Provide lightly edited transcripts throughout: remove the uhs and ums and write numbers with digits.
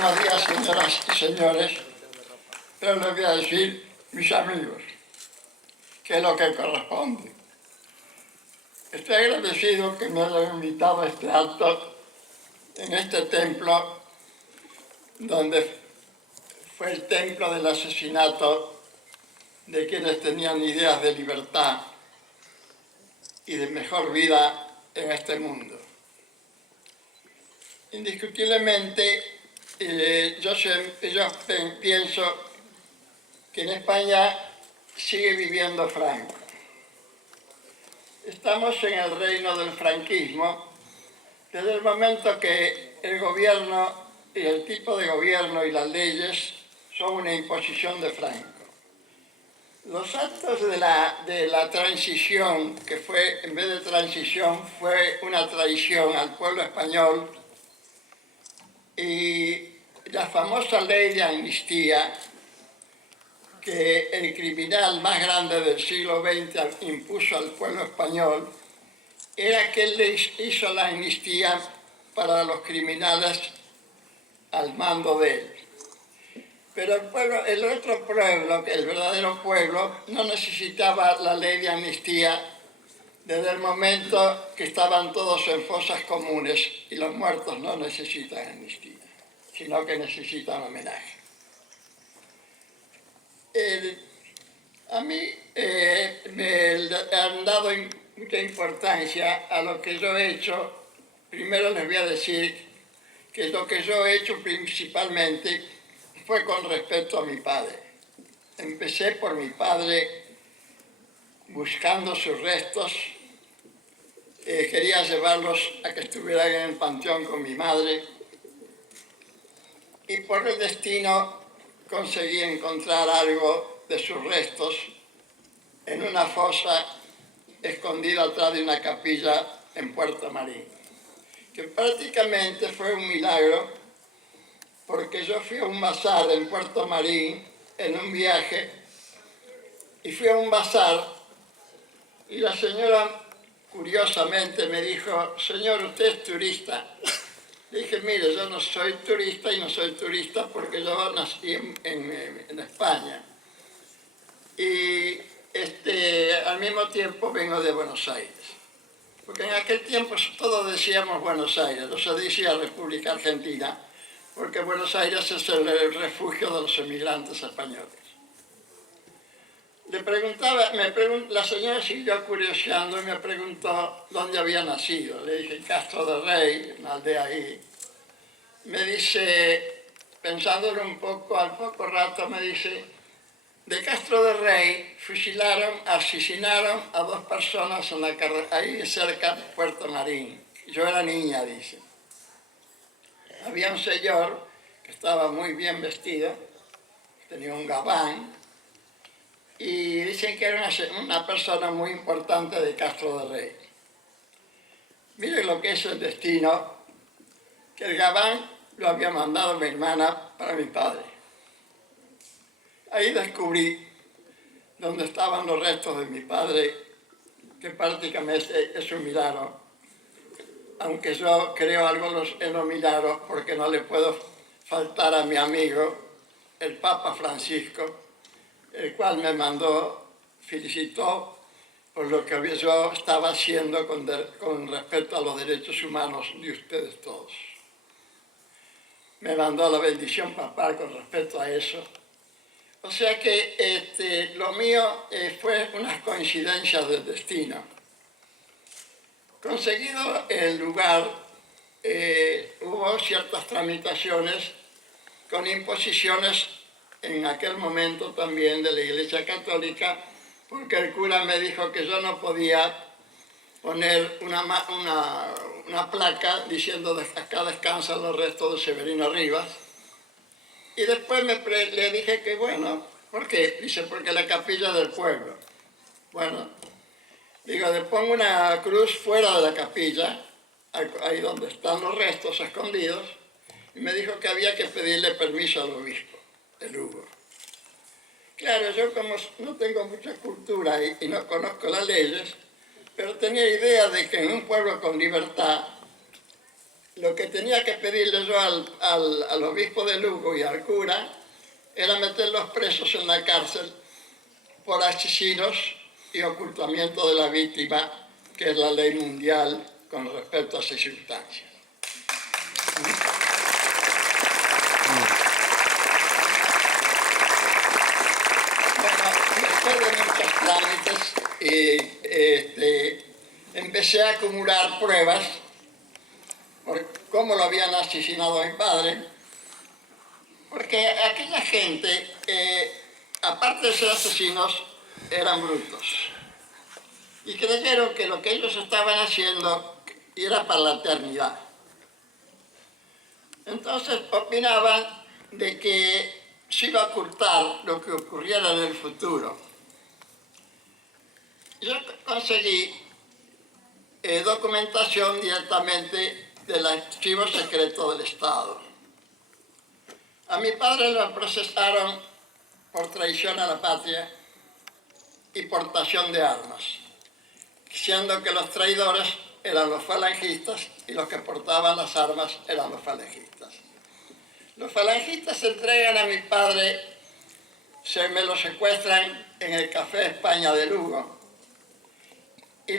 Buenos días, señoras y señores, pero les voy a decir, mis amigos, que es lo que corresponde. Estoy agradecido que me hayan invitado a este acto en este templo, donde fue el templo del asesinato de quienes tenían ideas de libertad y de mejor vida en este mundo. Indiscutiblemente, yo pienso que en España sigue viviendo Franco. Estamos en el reino del franquismo desde el momento que el gobierno y el tipo de gobierno y las leyes son una imposición de Franco. Los actos de la transición, que fue, en vez de transición, fue una traición al pueblo español, y la famosa ley de amnistía, que el criminal más grande del siglo XX impuso al pueblo español, era que él les hizo la amnistía para los criminales al mando de él. Pero el otro pueblo, el verdadero pueblo, no necesitaba la ley de amnistía desde el momento que estaban todos en fosas comunes, y los muertos no necesitan amnistía, sino que necesitan homenaje. A mí me han dado mucha importancia a lo que yo he hecho. Primero les voy a decir que lo que yo he hecho principalmente fue con respecto a mi padre. Empecé por mi padre buscando sus restos. Quería llevarlos a que estuvieran en el panteón con mi madre, y por el destino conseguí encontrar algo de sus restos en una fosa escondida atrás de una capilla en Puerto Marín, que prácticamente fue un milagro, porque yo fui a un bazar en Puerto Marín en un viaje, y fui a un bazar y la señora curiosamente me dijo: señor, usted es turista. Le dije: mire, yo no soy turista, y no soy turista porque yo nací en España. Y al mismo tiempo vengo de Buenos Aires. Porque en aquel tiempo todos decíamos Buenos Aires, no se decía República Argentina, porque Buenos Aires es el refugio de los emigrantes españoles. Le preguntaba, la señora siguió curioseando y me preguntó dónde había nacido. Le dije: Castro de Rey, una aldea ahí. Me dice, pensándolo un poco, al poco rato me dice: de Castro de Rey asesinaron a 2 personas en ahí cerca de Puerto Marín. Yo era niña, dice. Había un señor que estaba muy bien vestido, tenía un gabán, y dicen que era una persona muy importante de Castro de Rey. Miren lo que es el destino, que el gabán lo había mandado mi hermana para mi padre. Ahí descubrí dónde estaban los restos de mi padre, que prácticamente es un milagro, aunque yo creo algo en los milagros, porque no le puedo faltar a mi amigo, el Papa Francisco, el cual me felicitó por lo que yo estaba haciendo con respecto a los derechos humanos de ustedes todos. Me mandó la bendición papal con respecto a eso. O sea que lo mío fue unas coincidencias del destino. Conseguido el lugar, hubo ciertas tramitaciones con imposiciones en aquel momento también de la Iglesia Católica, porque el cura me dijo que yo no podía poner una placa diciendo: acá descansan los restos de Severino Rivas. Y después le dije que bueno, ¿por qué? Dice: porque la capilla es del pueblo. Bueno, digo, le pongo una cruz fuera de la capilla, ahí donde están los restos escondidos, y me dijo que había que pedirle permiso al obispo de Lugo. Claro, yo como no tengo mucha cultura y no conozco las leyes, pero tenía idea de que en un pueblo con libertad lo que tenía que pedirle yo al obispo de Lugo y al cura era meterlos presos en la cárcel por asesinos y ocultamiento de la víctima, que es la ley mundial con respecto a esas sustancias. Bueno, después de muchos trámites, empecé a acumular pruebas por cómo lo habían asesinado a mi padre, porque aquella gente, aparte de ser asesinos, eran brutos. Y creyeron que lo que ellos estaban haciendo era para la eternidad. Entonces opinaban de que se iba a ocultar lo que ocurriera en el futuro. Yo conseguí documentación directamente del Archivo Secreto del Estado. A mi padre lo procesaron por traición a la patria y portación de armas, siendo que los traidores eran los falangistas y los que portaban las armas eran los falangistas. Los falangistas entregan a mi padre, me lo secuestran en el Café España de Lugo y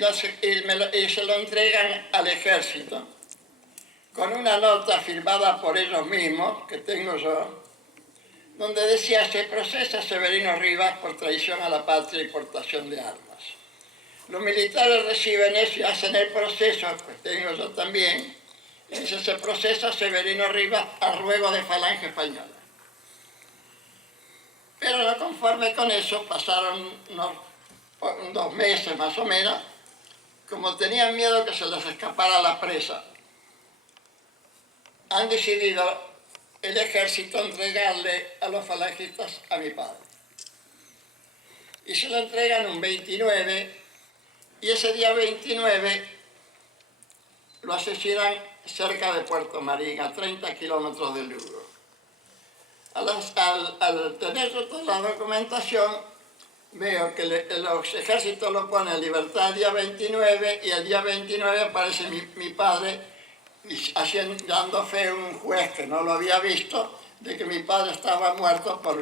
se lo entregan al ejército con una nota firmada por ellos mismos, que tengo yo, donde decía: se procesa a Severino Rivas por traición a la patria y portación de armas. Los militares reciben eso y hacen el proceso, pues tengo yo también, y dice: se procesa a Severino Rivas a ruego de Falange Española. Pero no conforme con eso, pasaron unos 2 meses más o menos, como tenían miedo que se les escapara la presa, han decidido el ejército entregarle a los falangistas a mi padre. Y se lo entregan un 29, y ese día 29 lo asesinan cerca de Puerto Marín, a 30 kilómetros de Lugo. Al tener toda la documentación, veo que los ejércitos lo ponen en libertad el día 29, y el día 29 aparece mi padre dando fe a un juez que no lo había visto, de que mi padre estaba muerto por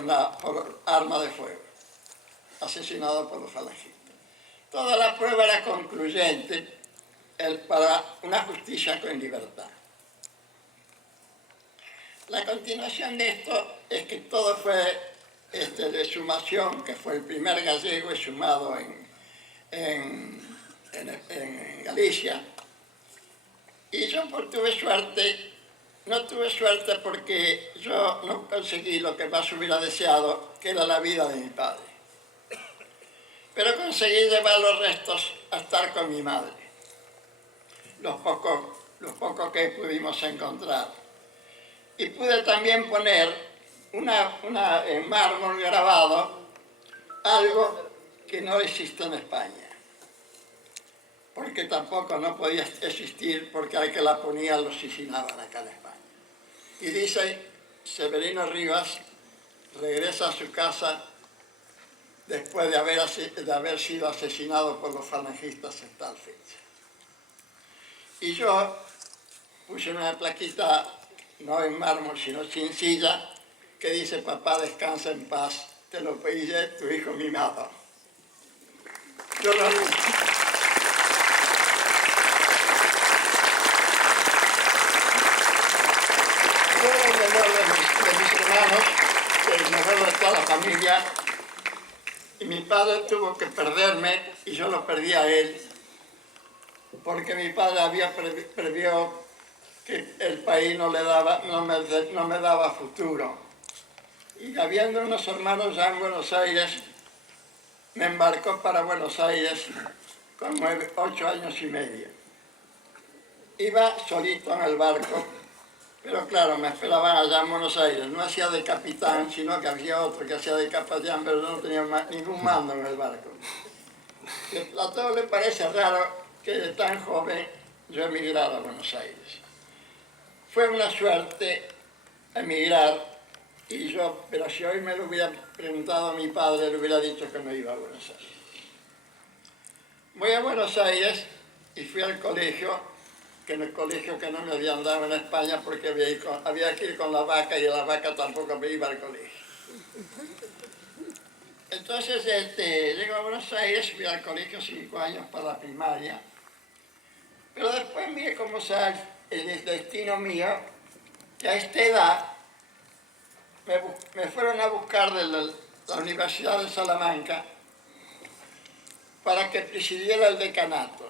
arma de fuego, asesinado por los falangistas. Toda la prueba era concluyente para una justicia con libertad. La continuación de esto es que todo fue de exhumación, que fue el primer gallego exhumado en Galicia. Y yo no tuve suerte porque yo no conseguí lo que más hubiera deseado, que era la vida de mi padre. Pero conseguí llevar los restos a estar con mi madre, los pocos que pudimos encontrar. Y pude también poner en mármol grabado algo que no existe en España, porque tampoco no podía existir, porque al que la ponía lo asesinaban acá en España. Y dice: Severino Rivas regresa a su casa después de haber sido asesinado por los falangistas en tal fecha. Y yo puse una plaquita, no en mármol, sino sencilla, que dice: papá, descansa en paz, te lo pedí tu hijo mimado. Yo lo digo. Yo era el menor de mis hermanos, el mejor de toda la familia, y mi padre tuvo que perderme y yo lo perdí a él, porque mi padre previó que el país no me daba futuro. Y habiendo unos hermanos ya en Buenos Aires, me embarcó para Buenos Aires con 8 años y medio. Iba solito en el barco, pero claro, me esperaban allá en Buenos Aires. No hacía de capitán, sino que había otro que hacía de capitán, pero yo no tenía ningún mando en el barco. A todos les parece raro que de tan joven yo emigrara a Buenos Aires. Fue una suerte emigrar, pero si hoy me lo hubiera preguntado a mi padre, le hubiera dicho que me iba a Buenos Aires. Voy a Buenos Aires y fui al colegio que en el colegio que no me habían dado en España porque había que ir con la vaca y la vaca tampoco me iba al colegio. Entonces llego a Buenos Aires, fui al colegio 5 años para la primaria, pero después mire cómo sale el destino mío, que a esta edad me fueron a buscar de la Universidad de Salamanca para que presidiera el decanato.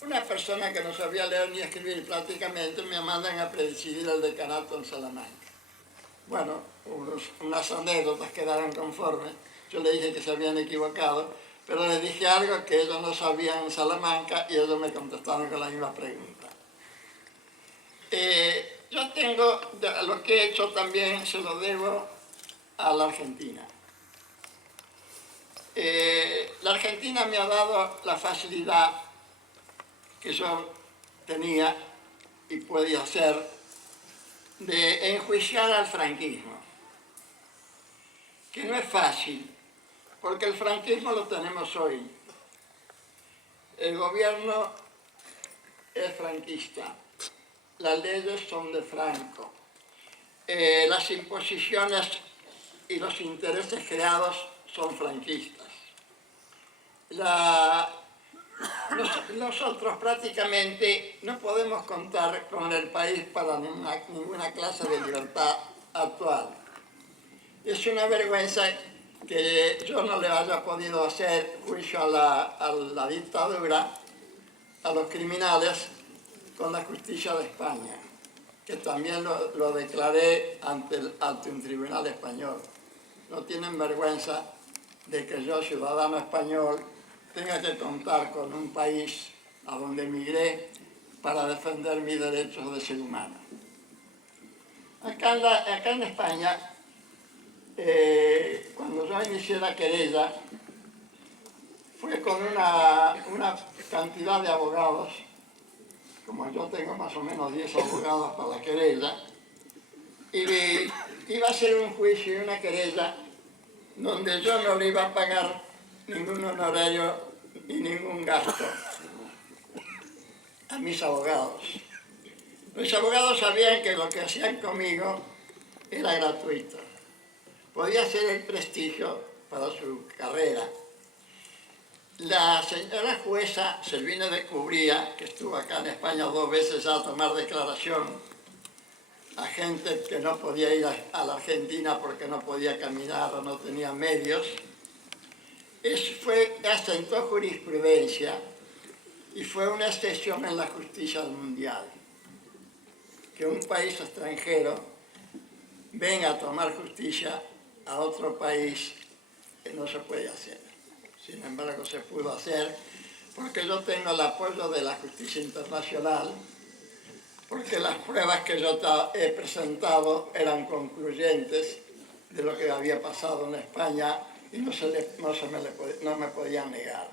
Una persona que no sabía leer ni escribir prácticamente me mandan a presidir el decanato en Salamanca. Bueno, unas anécdotas quedaron conformes. Yo le dije que se habían equivocado, pero les dije algo que ellos no sabían en Salamanca y ellos me contestaron con la misma pregunta. Yo tengo, lo que he hecho también se lo debo a la Argentina. La Argentina me ha dado la facilidad que yo tenía y podía hacer de enjuiciar al franquismo, que no es fácil, porque el franquismo lo tenemos hoy. El gobierno es franquista, las leyes son de Franco, las imposiciones y los intereses creados son franquistas. Nosotros prácticamente no podemos contar con el país para ninguna clase de libertad actual. Es una vergüenza que yo no le haya podido hacer juicio a la dictadura, a los criminales, con la justicia de España, que también lo declaré ante un tribunal español. No tienen vergüenza de que yo, ciudadano español, tenga que contar con un país a donde emigré para defender mis derechos de ser humano. Acá en España, cuando yo inicié la querella, fue con una cantidad de abogados, como yo tengo más o menos 10 abogados para la querella, y iba a ser un juicio y una querella donde yo no le iba a pagar ningún honorario y ningún gasto a mis abogados. Los abogados sabían que lo que hacían conmigo era gratuito. Podía ser el prestigio para su carrera. La señora jueza Selvina de Cubría, que estuvo acá en España 2 veces a tomar declaración a gente que no podía ir a la Argentina porque no podía caminar o no tenía medios, asentó jurisprudencia y fue una excepción en la justicia mundial. Que un país extranjero venga a tomar justicia a otro país que no se puede hacer. Sin embargo, se pudo hacer porque yo tengo el apoyo de la justicia internacional, porque las pruebas que yo he presentado eran concluyentes de lo que había pasado en España y no me podían negar.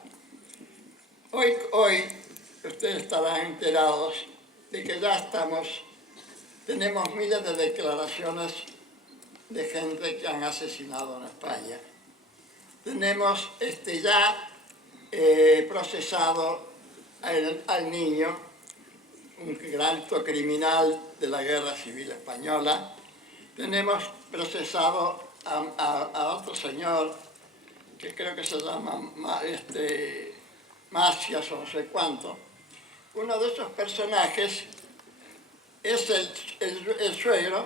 Hoy ustedes estarán enterados de que ya tenemos miles de declaraciones de gente que han asesinado en España. Tenemos ya procesado al niño, un alto criminal de la Guerra Civil Española. Tenemos procesado a otro señor que creo que se llama Macias o no sé cuánto. Uno de esos personajes es el suegro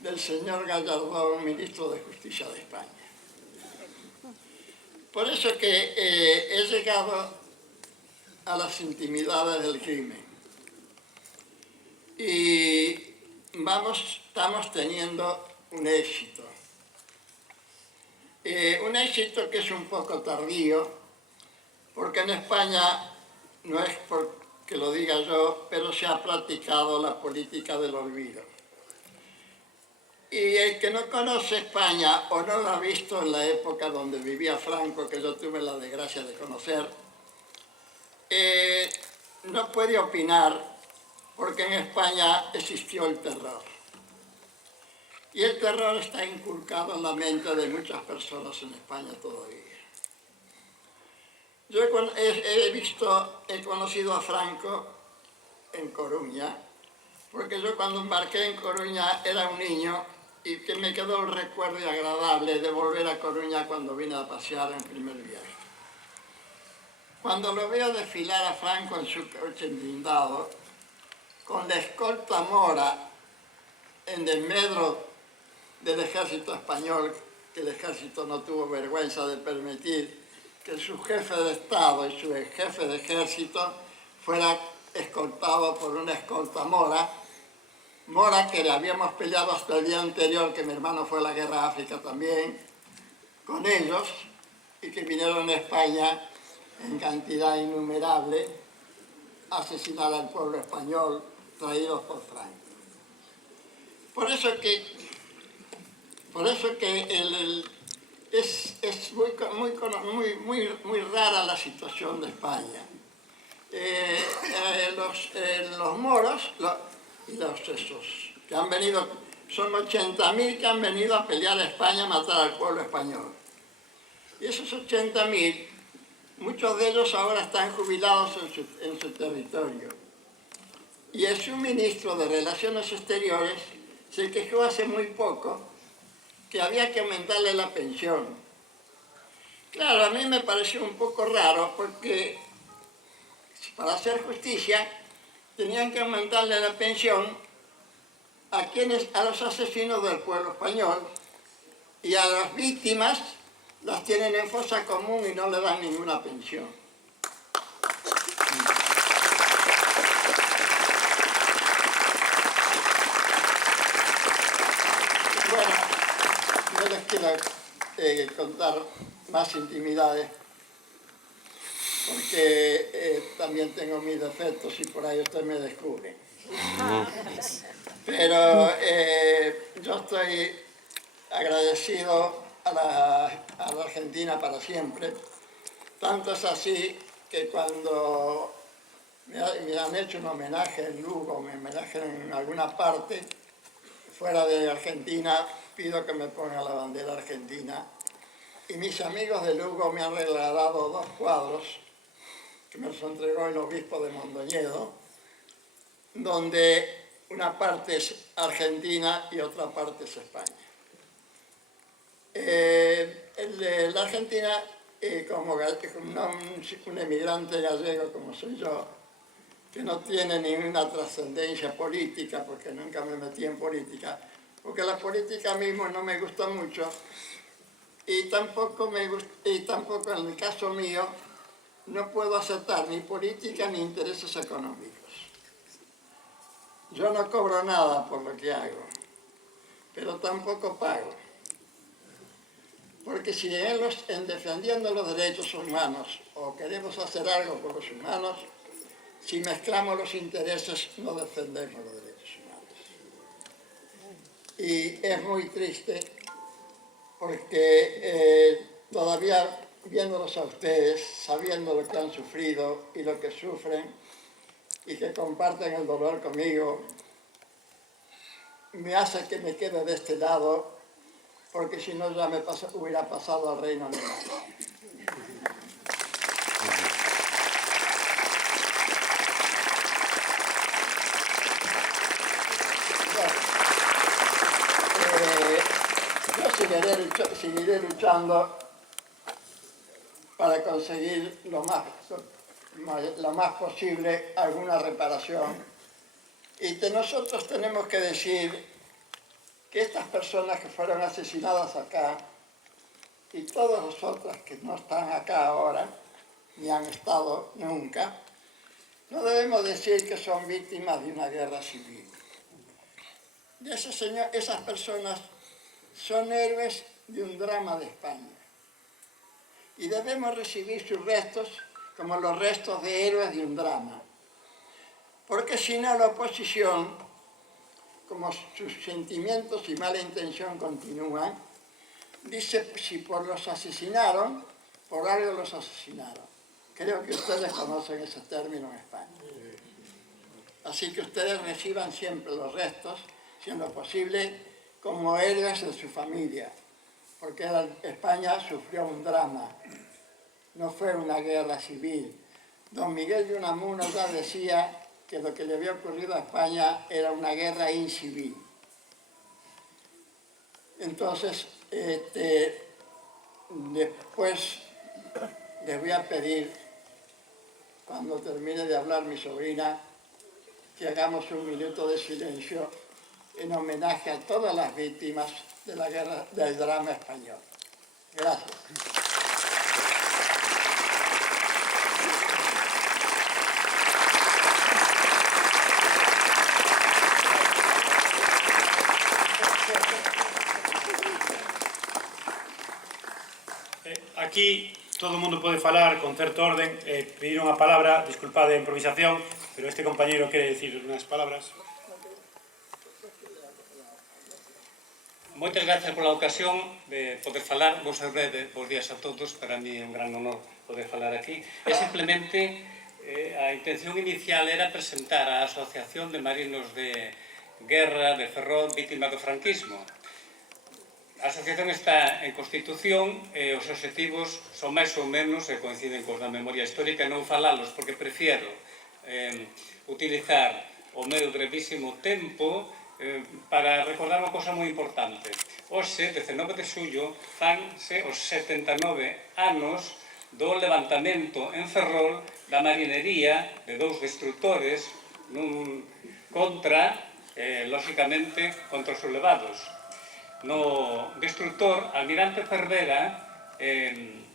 del señor Gallardón, ministro de Justicia de España. Por eso que he llegado a las intimidades del crimen. Y estamos teniendo un éxito. Un éxito que es un poco tardío, porque en España, no es porque lo diga yo, pero se ha practicado la política del olvido. Y el que no conoce España o no lo ha visto en la época donde vivía Franco, que yo tuve la desgracia de conocer, no puede opinar porque en España existió el terror. Y el terror está inculcado en la mente de muchas personas en España todavía. Yo he conocido a Franco en Coruña, porque yo cuando embarqué en Coruña era un niño y que me quedó un recuerdo agradable de volver a Coruña cuando vine a pasear en primer viaje. Cuando lo veo desfilar a Franco en su coche blindado, con la escolta mora en desmedro del ejército español, que el ejército no tuvo vergüenza de permitir que su jefe de Estado y su jefe de ejército fuera escoltado por una escolta mora, que le habíamos peleado hasta el día anterior, que mi hermano fue a la guerra de África también, con ellos, y que vinieron a España en cantidad innumerable a asesinar al pueblo español traídos por Franco. Por eso que es muy rara la situación de España. Los moros, esos que han venido, son 80.000 que han venido a pelear a España, a matar al pueblo español. Y esos 80.000, muchos de ellos ahora están jubilados en su territorio. Y el subministro de Relaciones Exteriores se quejó hace muy poco que había que aumentarle la pensión. Claro, a mí me pareció un poco raro porque para hacer justicia tenían que aumentarle la pensión a los asesinos del pueblo español, y a las víctimas las tienen en fosa común y no le dan ninguna pensión. Bueno, no les quiero contar más intimidades, porque también tengo mis defectos y por ahí usted me descubre. Pero yo estoy agradecido a la Argentina para siempre. Tanto es así que cuando me han hecho un homenaje en Lugo, un homenaje en alguna parte fuera de Argentina, pido que me pongan la bandera argentina. Y mis amigos de Lugo me han regalado 2 cuadros que me los entregó el obispo de Mondoñedo, donde una parte es Argentina y otra parte es España. La Argentina, como un emigrante gallego como soy yo, que no tiene ninguna trascendencia política, porque nunca me metí en política, porque la política mismo no me gusta mucho, y tampoco en el caso mío no puedo aceptar ni política ni intereses económicos. Yo no cobro nada por lo que hago, pero tampoco pago. Porque si en defendiendo los derechos humanos o queremos hacer algo por los humanos, si mezclamos los intereses no defendemos los derechos humanos. Y es muy triste porque todavía viéndolos a ustedes, sabiendo lo que han sufrido y lo que sufren y que comparten el dolor conmigo, me hace que me quede de este lado, porque si no ya hubiera pasado al reino animal. Yo seguiré luchando para conseguir lo más posible alguna reparación. Y nosotros tenemos que decir que estas personas que fueron asesinadas acá y todas las otras que no están acá ahora, ni han estado nunca, no debemos decir que son víctimas de una guerra civil. Esas personas son héroes de un drama de España. Y debemos recibir sus restos como los restos de héroes de un drama. Porque si no, la oposición, como sus sentimientos y mala intención continúan, dice si los asesinaron, por algo los asesinaron. Creo que ustedes conocen ese término en España. Así que ustedes reciban siempre los restos, siendo posible, como héroes de su familia, porque España sufrió un drama, no fue una guerra civil. Don Miguel de Unamuno ya decía que lo que le había ocurrido a España era una guerra incivil. Entonces, después les voy a pedir, cuando termine de hablar mi sobrina, que hagamos un minuto de silencio en homenaje a todas las víctimas de la guerra del drama español. Gracias. Aquí todo o mundo pode falar con certo orden, pediron a palabra, disculpade a improvisación, pero este compañeiro quere dicir unhas palabras. Moitas gracias pola ocasión de poder falar. Vou ser breve, bons días a todos, para mí é un gran honor poder falar aquí. E simplemente a intención inicial era presentar a Asociación de Marinos de Guerra de Ferrol víctimas do franquismo. A asociación está en constitución e os obxectivos son máis ou menos e coinciden cos da memoria histórica, e non falalos porque prefiero utilizar o meu brevísimo tempo para recordar unha cosa moi importante. Hoxe, 19 de xullo, fanse os 79 anos do levantamento en Ferrol da marinería de dous destrutores contra, lóxicamente, contra os sublevados. No destructor, Almirante Cervera,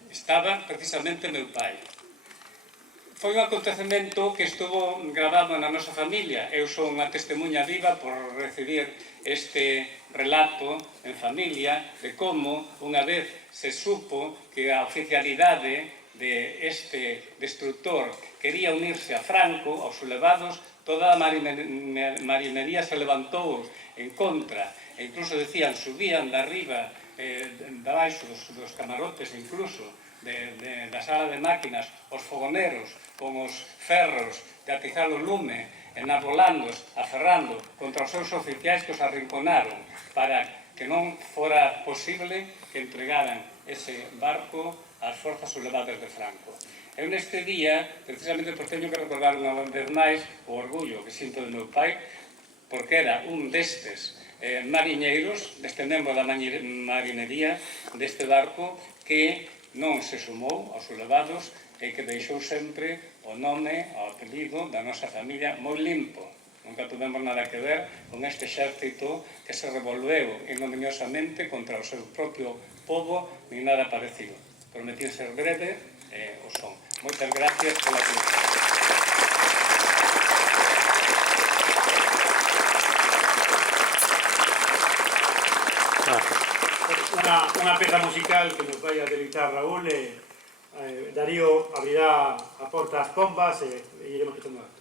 estaba precisamente meu pai. Foi un acontecemento que estuvo grabado na nosa familia. Eu son unha testemunha viva por recibir este relato en familia de como unha vez se supo que a oficialidade de este destructor quería unirse a Franco, aos sublevados, toda a marinería se levantou en contra. E incluso decían, subían de arriba, de baixo dos camarotes, incluso da sala de máquinas, os fogoneros con os ferros de atizar o lume, enarbolándos, aferrando contra os seus oficiais que os arrinconaron para que non fora posible que entregaran ese barco ás forzas sublevadas de Franco. Eu neste día, precisamente, teño que recordar unha vez máis o orgullo que sinto do meu pai, porque era un destes mariñeiros, deste membro da marinería deste barco, que non se sumou aos sublevados e que deixou sempre o nome, o apelido da nosa familia moi limpo. Nunca tuvemos nada que ver con este exército que se revolveu ignominiosamente contra o seu propio povo, ni nada parecido. Prometí ser breve e o son. Moitas gracias pola atención. Unha peza musical que nos vai a deleitar Raúl, Darío abrirá a porta ás pombas e iremos escuchando.